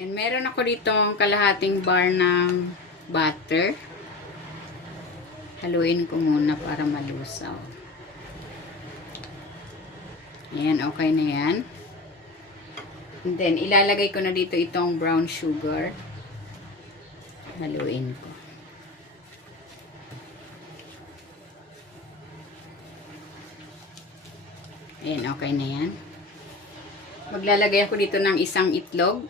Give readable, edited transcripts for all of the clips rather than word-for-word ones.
And meron ako ditong kalahating bar ng butter. Haluin ko muna para malusaw. Ayan, okay na yan. And then, ilalagay ko na dito itong brown sugar. Haluin ko. Ayan, okay na yan. Maglalagay ako dito ng isang itlog.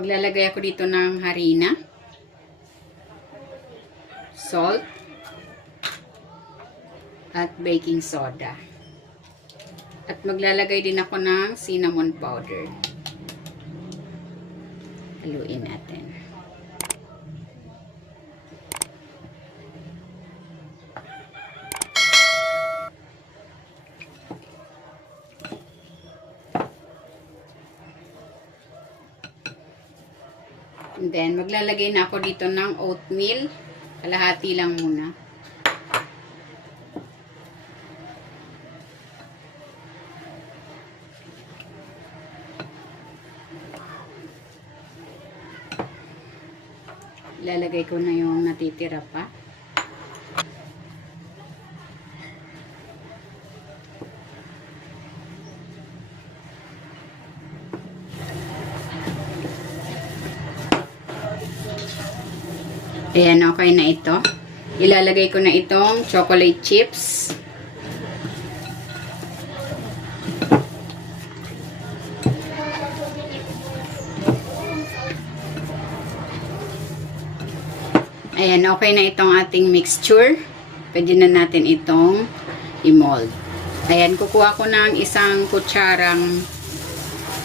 Maglalagay ako dito ng harina, salt, at baking soda. At maglalagay din ako ng cinnamon powder. Haluin natin. And then, maglalagay na ako dito ng oatmeal. Kalahati lang muna. Ilalagay ko na yung natitira pa. Ayan, okay na ito. Ilalagay ko na itong chocolate chips. Ayan, okay na itong ating mixture. Pwede na natin itong i-mold. Ayan, kukuha ko ng isang kutsarang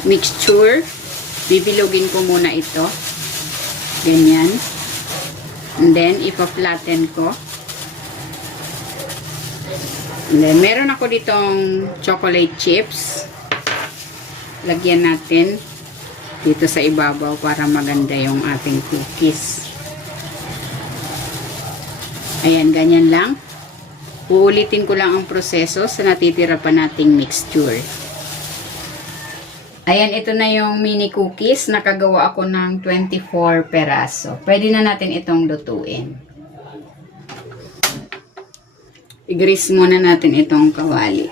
mixture. Bibilugin ko muna ito. Ganyan. And then, ipa-flatten ko. And then, meron ako ditong chocolate chips. Lagyan natin dito sa ibabaw para maganda yung ating cookies. Ayan, ganyan lang. Uulitin ko lang ang proseso sa natitira pa nating mixture. Ayan, ito na yung mini cookies. Nakagawa ako ng 24 peraso. Pwede na natin itong lutuin. I-grease muna natin itong kawali.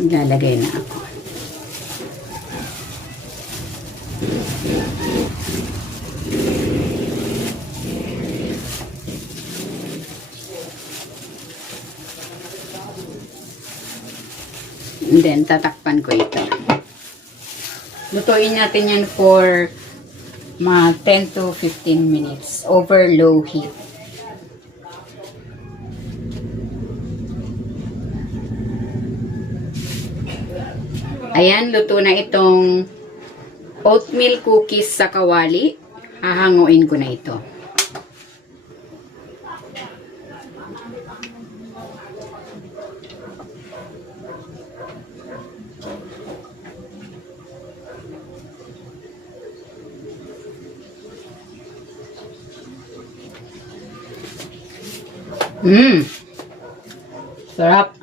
Maglalagay na ako. And then, tatakpan ko ito. Lutuin natin yan for mga 10 to 15 minutes over low heat. Ayan, luto na itong oatmeal cookies sa kawali. Hahanguin ko na ito. Sarap.